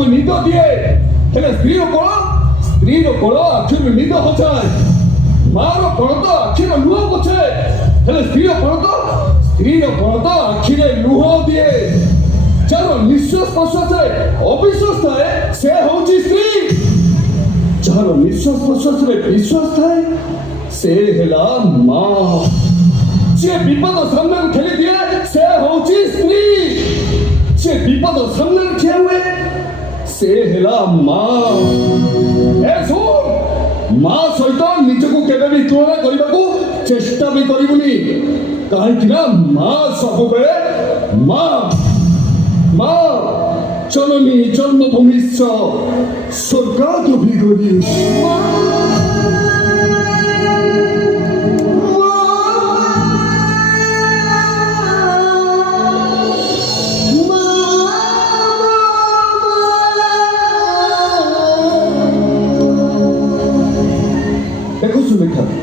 ଆଖିକୁ ନିଦ ଦିଏ ହେଲେ ସ୍ତ୍ରୀର କୋଳ ଆଖିରୁ ନିଦ ହଜାଏ। ମାର କୋଳ ତ ଆଖିର ଲୁହ ପୋଛେ ହେଲେ ସ୍ତ୍ରୀର କୋଳ ତ ଆଖିରେ ଲୁହ ଦିଏ। ଯାହାର ନିଶ୍ୱାସ ପ୍ରଶ୍ୱାସରେ ଅବିଶ୍ୱାସ ଥାଏ ସେ ହଉଛି ସ୍ତ୍ରୀ। ଯାହାର ନିଶ୍ୱାସ ପ୍ରଶ୍ୱାସରେ ବିଶ୍ୱାସ ଥାଏ ସେ ହେଲା ମା। ଯିଏ ବିପଦ ସାମ୍ନାକୁ ଠେଲି ଦିଏ ସେ ହଉଛି ସ୍ତ୍ରୀ। ଯିଏ ବିପଦ ସାମ୍ନାରେ ଠିଆ ହୁଏ ସେ ହେଲା ମା। ଏ ଶୁଣ, ମା ସହିତ ନିଜକୁ କେବେ ବି ତୁଳନା କରିବାକୁ ଚେଷ୍ଟା ବି କରିବୁନି, କାହିଁକି ନା ମା ସବୁବେଳେ ମା। ମା ଜନନୀ ଜନ୍ମଭୂମିଶ୍ଚ ସ୍ୱର୍ଗାଦପି ଗରୀୟସୀ।